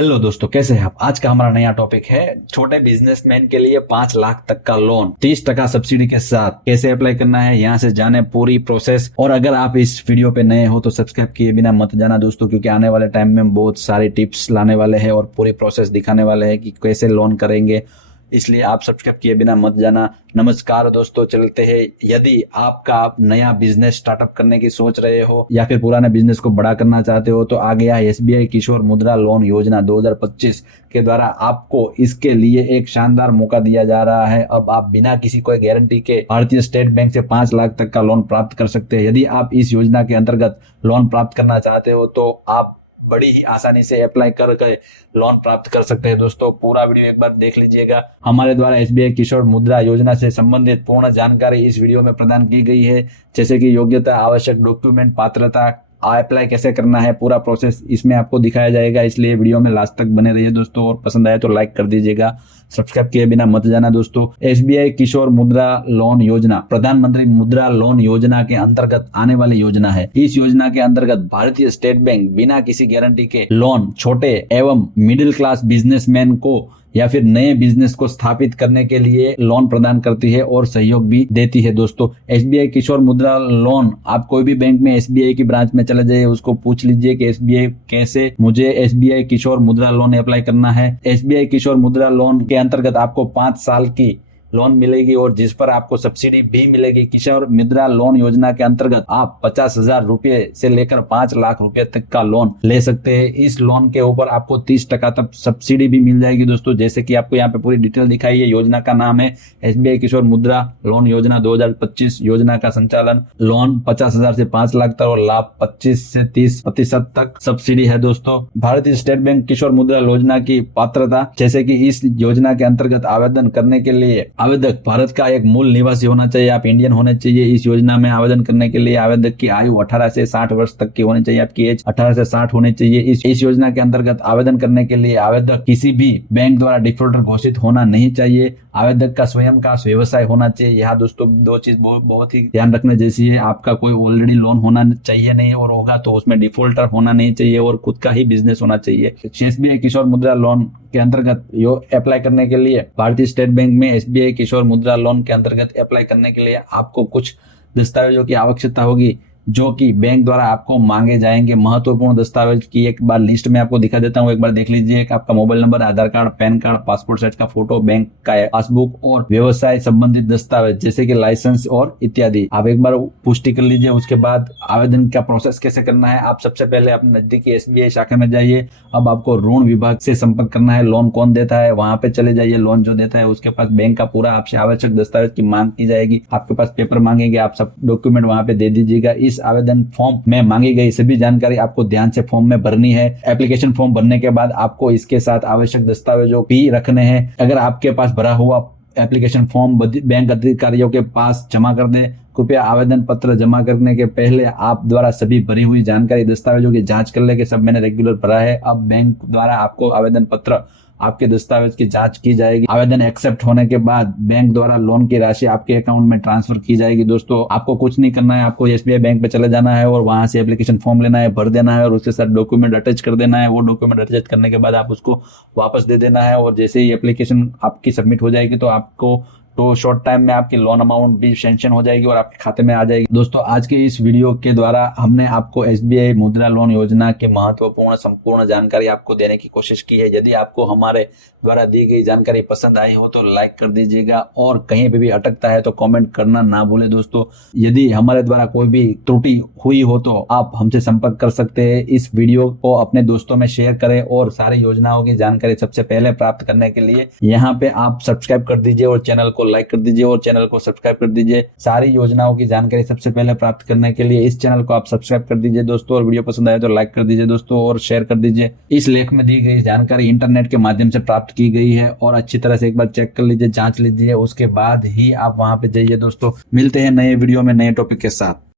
Hello दोस्तों, कैसे हैं आप। आज का हमारा नया टॉपिक है छोटे बिजनेसमैन के लिए 5 लाख तक का लोन 30% सब्सिडी के साथ कैसे अप्लाई करना है। यहाँ से जाने पूरी प्रोसेस। और अगर आप इस वीडियो पे नए हो तो सब्सक्राइब किए बिना मत जाना दोस्तों, क्योंकि आने वाले टाइम में बहुत सारी टिप्स लाने वाले हैं और पूरी प्रोसेस दिखाने वाले हैं कि कैसे लोन करेंगे, इसलिए आप सब्सक्राइब किए बिना मत जाना। नमस्कार दोस्तों, चलते हैं। यदि आपका नया बिजनेस स्टार्टअप करने की सोच रहे हो या फिर पुराने बिजनेस को बड़ा करना चाहते हो तो आ गया है एसबीआई किशोर मुद्रा लोन योजना 2025 के द्वारा आपको इसके लिए एक शानदार मौका दिया जा रहा है। अब आप बिना किसी कोई गारंटी के भारतीय स्टेट बैंक से 5 लाख तक का लोन प्राप्त कर सकते हैं। यदि आप इस योजना के अंतर्गत लोन प्राप्त करना चाहते हो तो आप बड़ी ही आसानी से अप्लाई करके लोन प्राप्त कर सकते हैं। दोस्तों, पूरा वीडियो एक बार देख लीजिएगा। हमारे द्वारा एसबीआई किशोर मुद्रा योजना से संबंधित पूर्ण जानकारी इस वीडियो में प्रदान की गई है, जैसे कि योग्यता, आवश्यक डॉक्यूमेंट, पात्रता, अप्लाई कैसे करना है, पूरा प्रोसेस इसमें आपको दिखाया जाएगा। इसलिए वीडियो में लास्ट तक बने रहिए दोस्तों, और पसंद आए तो लाइक कर दीजिएगा। सब्सक्राइब किए बिना मत जाना दोस्तों। एसबीआई किशोर मुद्रा लोन योजना प्रधानमंत्री मुद्रा लोन योजना के अंतर्गत आने वाली योजना है। इस योजना के अंतर्गत भारतीय स्टेट बैंक बिना किसी गारंटी के लोन छोटे एवं मिडिल क्लास बिजनेसमैन को या फिर नए बिजनेस को स्थापित करने के लिए लोन प्रदान करती है और सहयोग भी देती है। दोस्तों, एसबीआई किशोर मुद्रा लोन, आप कोई भी बैंक में एसबीआई की ब्रांच में चले जाइए, उसको पूछ लीजिए कि एसबीआई कैसे मुझे एसबीआई किशोर मुद्रा लोन अप्लाई करना है। एसबीआई किशोर मुद्रा लोन के अंतर्गत आपको 5 साल की लोन मिलेगी और जिस पर आपको सब्सिडी भी मिलेगी। किशोर मुद्रा लोन योजना के अंतर्गत आप 50,000 रुपए से लेकर 5 लाख रुपए तक का लोन ले सकते हैं। इस लोन के ऊपर आपको 30% तक सब्सिडी भी मिल जाएगी दोस्तों, जैसे कि आपको यहाँ पे पूरी डिटेल दिखाई है। योजना का नाम है एसबीआई किशोर मुद्रा लोन योजना 2025। योजना का संचालन लोन 50,000 से 5 लाख तक और लाभ 25 से 30% तक सब्सिडी है। दोस्तों, भारतीय स्टेट बैंक किशोर मुद्रा योजना की पात्रता, जैसे कि इस योजना के अंतर्गत आवेदन करने के लिए आवेदक भारत का एक मूल निवासी होना चाहिए, आप इंडियन होने चाहिए। इस योजना में आवेदन करने के लिए आवेदक की आयु 18 से 60 वर्ष तक की होनी चाहिए, आपकी एज 18 से 60 होनी चाहिए। इस योजना के अंतर्गत आवेदन करने के लिए आवेदक किसी भी बैंक द्वारा डिफॉल्टर घोषित होना नहीं चाहिए। आवेदक का स्वयं का व्यवसाय होना चाहिए। यहाँ दोस्तों 2 चीज बहुत ही ध्यान रखने जैसी है। आपका कोई ऑलरेडी लोन होना चाहिए नहीं, और होगा तो उसमें डिफॉल्टर होना नहीं चाहिए, और खुद का ही बिजनेस होना चाहिए। एसबीआई किशोर मुद्रा लोन के अंतर्गत अप्लाई करने के लिए भारतीय स्टेट बैंक में एसबीआई किशोर मुद्रा लोन के अंतर्गत अप्लाई करने के लिए आपको कुछ दस्तावेजों की आवश्यकता होगी, जो कि बैंक द्वारा आपको मांगे जाएंगे। महत्वपूर्ण दस्तावेज की एक बार लिस्ट में आपको दिखा देता हूँ, एक बार देख लीजिए। आपका mobile number, Aadhaar card, pan card, passport size का फोटो, बैंक का पासबुक और व्यवसाय संबंधित दस्तावेज जैसे कि लाइसेंस और इत्यादि आप एक बार पुष्टि कर लीजिए। उसके बाद आवेदन का प्रोसेस कैसे करना है, आप सबसे पहले अपने नजदीकी एसबीआई शाखा में जाइए। अब आपको ऋण विभाग से संपर्क करना है। लोन कौन देता है वहां पे चले जाइए। लोन जो देता है उसके पास बैंक का पूरा आपसे आवश्यक दस्तावेज की मांग की जाएगी। आपके पास पेपर मांगेंगे, आप सब डॉक्यूमेंट वहां पे दे दीजिएगा। इस आवेदन फॉर्म में मांगी गई सभी जानकारी आपको ध्यान से फॉर्म में भरनी है। एप्लीकेशन फॉर्म भरने के बाद आपको इसके साथ आवश्यक दस्तावेजों भी रखने हैं। अगर आपके पास भरा हुआ एप्लीकेशन फॉर्म बैंक अधिकारियों के पास जमा कर दें। कृपया आवेदन पत्र जमा करने के पहले आप द्वारा सभी भरी हुई जानकारी दस्तावेजों की जांच कर ले कि सब मैंने रेगुलर भरा है। अब बैंक द्वारा आपको आवेदन पत्र, आपके दस्तावेज की जांच की जाएगी। आवेदन एक्सेप्ट होने के बाद बैंक द्वारा लोन की राशि आपके अकाउंट में ट्रांसफर की जाएगी। दोस्तों, आपको कुछ नहीं करना है, आपको एसबीआई बैंक पे चले जाना है और वहां से एप्लीकेशन फॉर्म लेना है, भर देना है और उसके साथ डॉक्यूमेंट अटैच कर देना है। वो डॉक्यूमेंट अटैच करने के बाद आप उसको वापस दे देना है, और जैसे ही एप्लीकेशन आपकी सबमिट हो जाएगी तो आपको शॉर्ट टाइम में आपकी लोन अमाउंट भी सैंक्शन हो जाएगी और आपके खाते में आ जाएगी। दोस्तों, आज के इस वीडियो के द्वारा हमने आपको एसबीआई मुद्रा लोन योजना के महत्वपूर्ण संपूर्ण जानकारी आपको देने की कोशिश की है। यदि आपको हमारे द्वारा दी गई जानकारी पसंद आई हो तो लाइक कर दीजिएगा, और कहीं पे भी अटकता है तो कमेंट करना ना भूले। दोस्तों, यदि हमारे द्वारा कोई भी त्रुटि हुई हो तो आप हमसे संपर्क कर सकते हैं। इस वीडियो को अपने दोस्तों में शेयर करें, और सारी योजनाओं की जानकारी सबसे पहले प्राप्त करने के लिए यहाँ पे आप सब्सक्राइब कर दीजिए और चैनल को लाइक कर दीजिए और चैनल को सब्सक्राइब कर दीजिए। सारी योजनाओं की जानकारी सबसे पहले प्राप्त करने के लिए इस चैनल को आप सब्सक्राइब कर दीजिए दोस्तों, और वीडियो पसंद आए तो लाइक कर दीजिए दोस्तों, और शेयर कर दीजिए। इस लेख में दी गई जानकारी इंटरनेट के माध्यम से प्राप्त की गई है, और अच्छी तरह से एक बार चेक कर लीजिए, जांच लीजिए, उसके बाद ही आप वहां पे जाइए। दोस्तों, मिलते हैं नए वीडियो में नए टॉपिक के साथ।